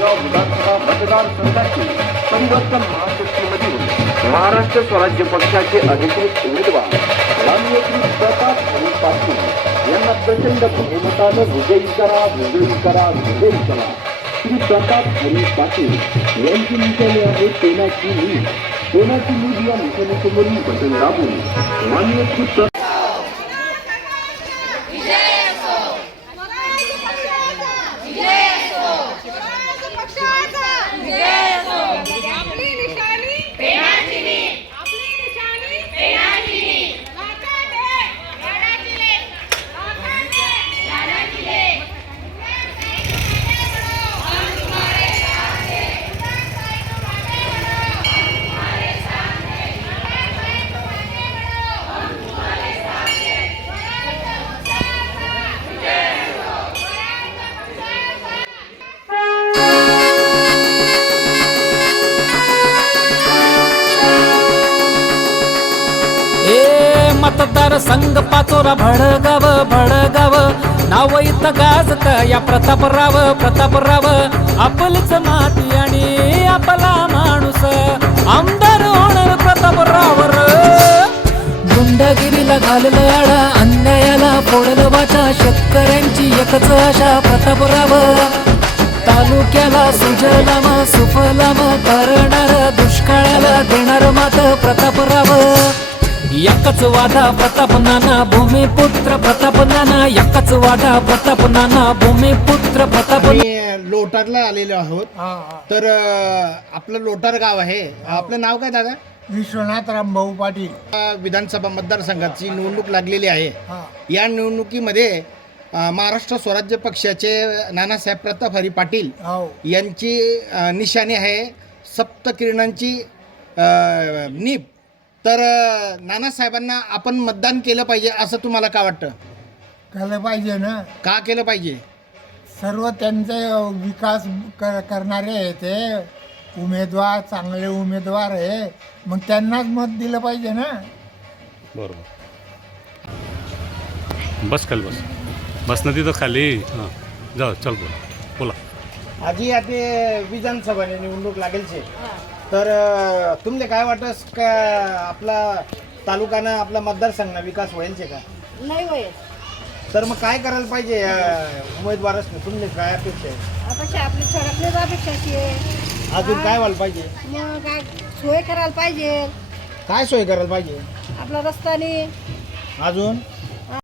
परिवर्तन महाराष्ट्र स्वराज्य पक्षाचे अधिकृत उमेदवार रामयोगी प्रताप हरी पाटील यांना प्रचंड बहुमतानं विजयी करा विजयी करा विजयी करा श्री प्रताप हरी पाटील यांची निशाने आहे सेनाची नीट सेनाची नीट या निशाने समोरील बटन दाबून रामयोगी प्रताप संघ पाचोरा भडगाव भडगाव नाव गाजत या प्रताप राव आपलच माती आणि आपला माणूस आमदार गुंडगिरीला आडा अन्यायाला फोडल वाचा शेतकऱ्यांची एकच आशा प्रतापराव तालुक्याला सुजलाम सुफलाम करणार दुष्काळाला देणार मात प्रतापराव प्रताप प्रताप प्रताप प्रताप नाना नाना नाना भूमिपुत्र भूमिपुत्र लोटारला आहोत तर आपलं लोटार गाव आहे आपलं नाव काय दादा विश्वनाथ राम पाटील विधानसभा मतदारसंघाची निवडणूक लागलेली आहे या निवडणुकीमध्ये महाराष्ट्र स्वराज्य पक्षाचे नानासाहेब प्रताप हरी पाटील यांची निशाणी आहे सप्तकिरणांची किरणांची निप तर नाना साहेबांना आपण मतदान केलं पाहिजे असं तुम्हाला का वाटतं केलं पाहिजे ना का केलं पाहिजे सर्व त्यांचे विकास करणारे ते आहे उमेदवार चांगले उमेदवार आहे मग त्यांनाच मत दिलं पाहिजे ना बरोबर बस कल बस बस नदी तर खाली जा चल बोला आता सभाने निवडणूक लागेल तर तुमले का का काय वाट का आपला आपला विकास होईल तालुका का नाही मतदारसंघ तर मग काय करायला पाहिजे उमेदवारच ना तुमचे काय अपेक्षा आहे अजून काय व्हायला पाहिजे काय सोय करायला पाहिजे काय सोय करायला पाहिजे आपला रस्ता नाही अजून